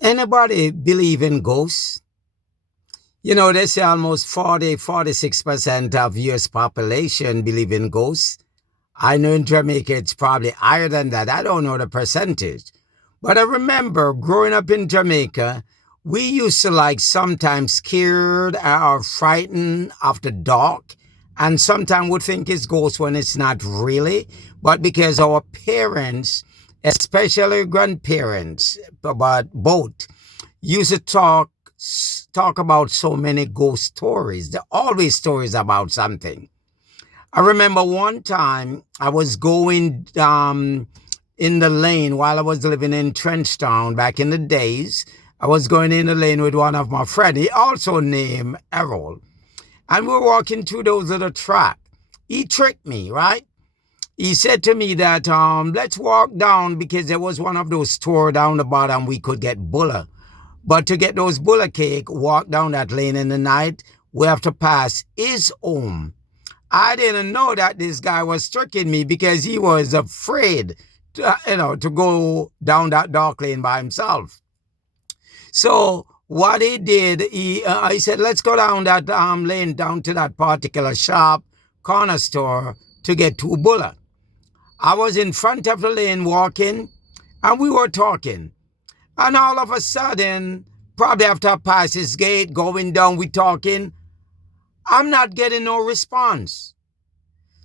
Anybody believe in ghosts? You know, they say almost 46% of US population believe in ghosts. I know in Jamaica it's probably higher than that. I don't know the percentage. But I remember growing up in Jamaica, we used to like sometimes scared or frightened of the dark, and sometimes would think it's ghosts when it's not really. But because our parents, especially grandparents, but both, used to talk about so many ghost stories. There are always stories about something. I remember one time I was going in the lane while I was living in Trenchtown back in the days. I was going in the lane with one of my friends. He also named Errol. And we were walking through those little track. He tricked me, right? He said to me that let's walk down because there was one of those stores down the bottom we could get bulla. But to get those bulla cake, walk down that lane in the night, we have to pass his home. I didn't know that this guy was tricking me because he was afraid to go down that dark lane by himself. So what he did, he said, let's go down that lane down to that particular shop, corner store, to get two bulla. I was in front of the lane walking, and we were talking. And all of a sudden, probably after I pass his gate, going down, we talking, I'm not getting no response.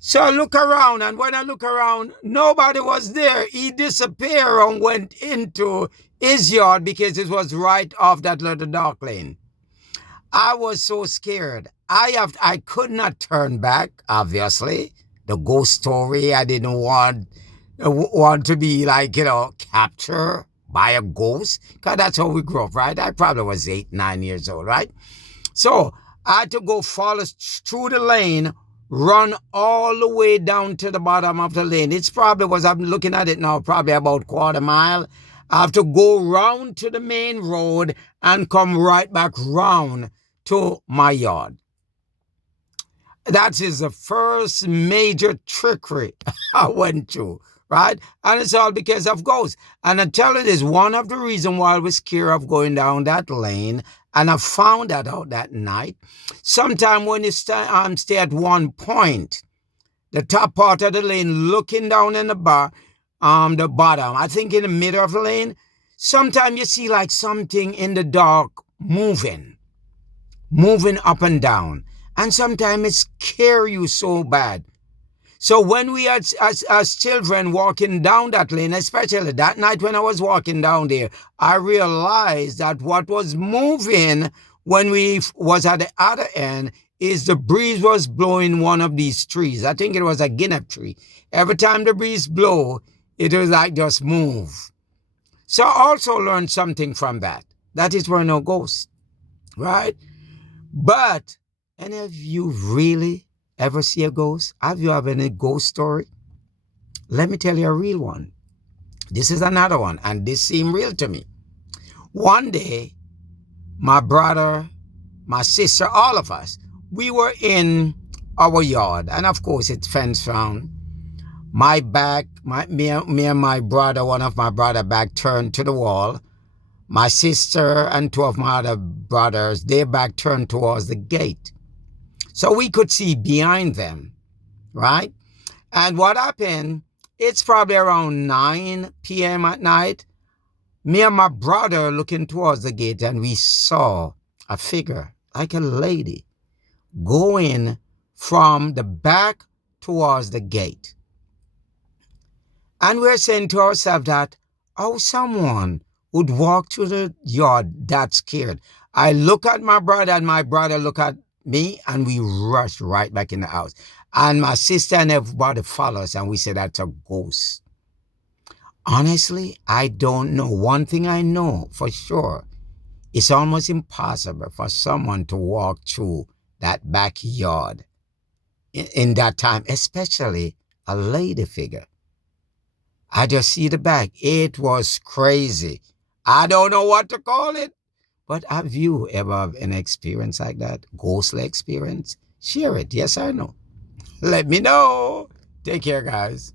So I look around, and when I look around, nobody was there. He disappeared and went into his yard because it was right off that little dark lane. I was so scared. I could not turn back, obviously. The ghost story, I didn't want to be captured by a ghost, because that's how we grew up, right? I probably was 8, 9 years old, right? So I had to go follow through the lane, run all the way down to the bottom of the lane. It's probably was, I'm looking at it now, probably about quarter mile. I have to go round to the main road and come right back round to my yard. That is the first major trickery I went through, right? And it's all because of ghosts. And I tell you this, one of the reasons why I was scared of going down that lane, and I found that out that night, sometime when you stay at one point, the top part of the lane, looking down in the bottom, I think in the middle of the lane, sometimes you see like something in the dark moving up and down. And sometimes it scares you so bad. So when we as children walking down that lane, especially that night when I was walking down there, I realized that what was moving when we was at the other end is the breeze was blowing one of these trees. I think it was a guinea tree. Every time the breeze blow, it was like just move. So I also learned something from that. That is where no ghosts, right? But any of you really ever see a ghost? Have you ever any ghost story? Let me tell you a real one. This is another one, and this seemed real to me. One day, my brother, my sister, all of us, we were in our yard, and of course it's fenced round. My back, me and my brother, one of my brother back turned to the wall. My sister and two of my other brothers, their back turned towards the gate. So we could see behind them, right? And what happened, it's probably around 9 p.m. at night. Me and my brother looking towards the gate, and we saw a figure, like a lady, going from the back towards the gate. And we're saying to ourselves that, oh, someone would walk through the yard that scared. I look at my brother, and my brother look at me, and we rushed right back in the house. And my sister and everybody followed us, and we said that's a ghost. Honestly, I don't know. One thing I know for sure, it's almost impossible for someone to walk through that backyard in that time, especially a lady figure. I just see the back. It was crazy. I don't know what to call it. But have you ever had an experience like that? Ghostly experience? Share it, yes or no? Let me know. Take care, guys.